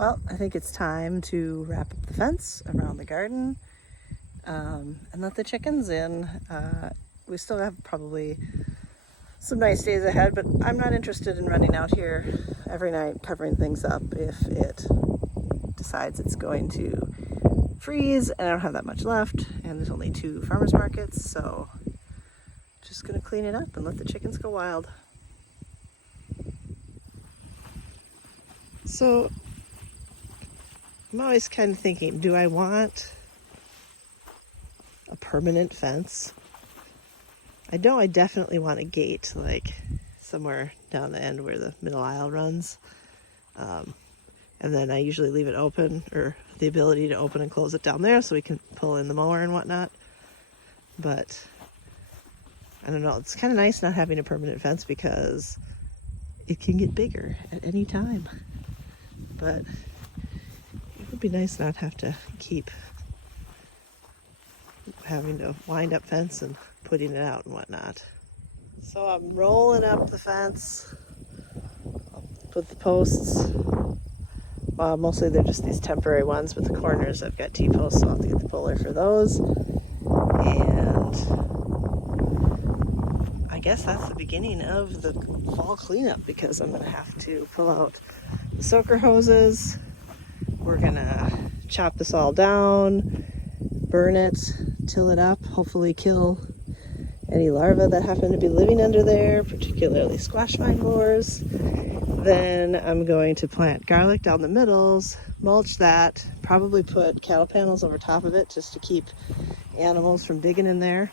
Well, I think it's time to wrap up the fence around the garden and let the chickens in. We still have probably some nice days ahead, but I'm not interested in running out here every night covering things up if it decides it's going to freeze and I don't have that much left and there's only 2 farmers markets, so just gonna clean it up and let the chickens go wild. So I'm always kind of thinking, do I want a permanent fence? I know I definitely want a gate, like somewhere down the end where the middle aisle runs. And then I usually leave it open, or the ability to open and close it down there so we can pull in the mower and whatnot. But I don't know, it's kind of nice not having a permanent fence because it can get bigger at any time. But it would be nice not have to keep having to wind up fence and putting it out and whatnot. So I'm rolling up the fence. I'll put the posts. Well, mostly they're just these temporary ones, but the corners I've got T-posts, so I'll have to get the puller for those. And I guess that's the beginning of the fall cleanup because I'm going to have to pull out the soaker hoses. We're going to chop this all down, burn it, till it up, hopefully kill any larvae that happen to be living under there, particularly squash vine borers. Then I'm going to plant garlic down the middles, mulch that, probably put cattle panels over top of it just to keep animals from digging in there.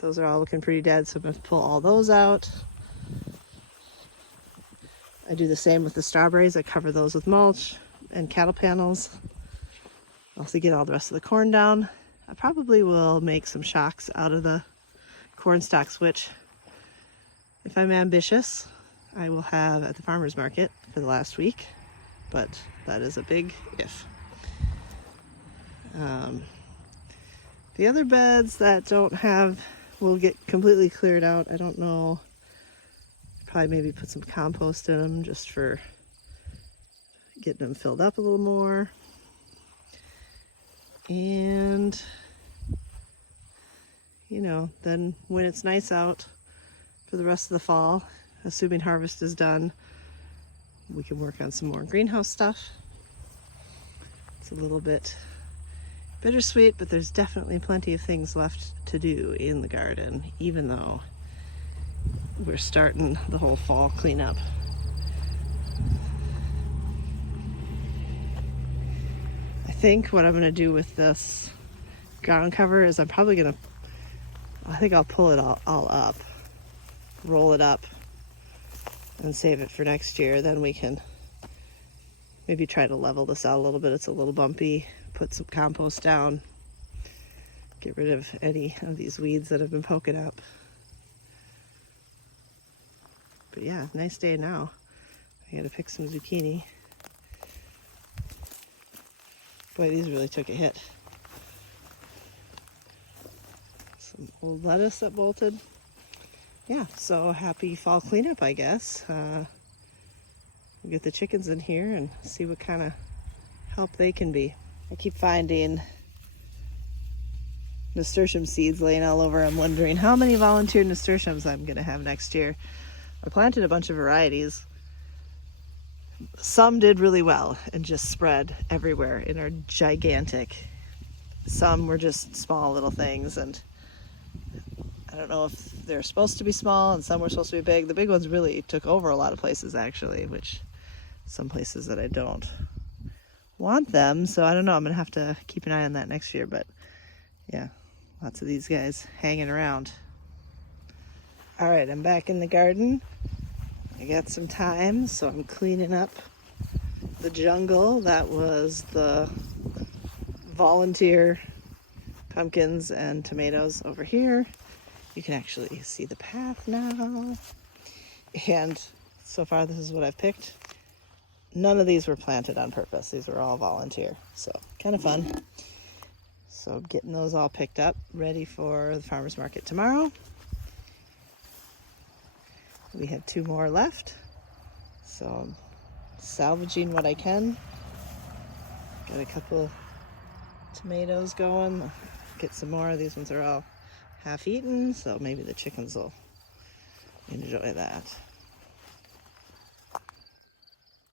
Those are all looking pretty dead, so I'm going to pull all those out. I do the same with the strawberries. I cover those with mulch and cattle panels. Also get all the rest of the corn down. I probably will make some shocks out of the corn stalks, which, if I'm ambitious, I will have at the farmer's market for the last week, but that is a big if. The other beds that don't have will get completely cleared out. I don't know. Probably maybe put some compost in them just for getting them filled up a little more. And, you know, then when it's nice out for the rest of the fall, assuming harvest is done, we can work on some more greenhouse stuff. It's a little bit bittersweet, but there's definitely plenty of things left to do in the garden, even though we're starting the whole fall cleanup. I think what I'm going to do with this ground cover is I think I'll pull it all up, roll it up, and save it for next year. Then we can maybe try to level this out a little bit. It's a little bumpy. Put some compost down, get rid of any of these weeds that have been poking up. But yeah, nice day now. I gotta pick some zucchini. Boy, these really took a hit. Some old lettuce that bolted. Yeah, so happy fall cleanup, I guess. We'll get the chickens in here and see what kind of help they can be. I keep finding nasturtium seeds laying all over. I'm wondering how many volunteer nasturtiums I'm going to have next year. I planted a bunch of varieties. Some did really well and just spread everywhere and are gigantic. Some were just small little things, and I don't know if they're supposed to be small and some were supposed to be big. The big ones really took over a lot of places actually, which some places that I don't want them. So I don't know, I'm gonna have to keep an eye on that next year. But yeah, lots of these guys hanging around. All right, I'm back in the garden. I got some time, so I'm cleaning up the jungle. That was the volunteer pumpkins and tomatoes over here. You can actually see the path now. And so far, this is what I've picked. None of these were planted on purpose. These were all volunteer, so kind of fun. So getting those all picked up, ready for the farmer's market tomorrow. We have 2 more left, so salvaging what I can. Got a couple tomatoes going. Get some more. These ones are all half eaten, so maybe the chickens will enjoy that.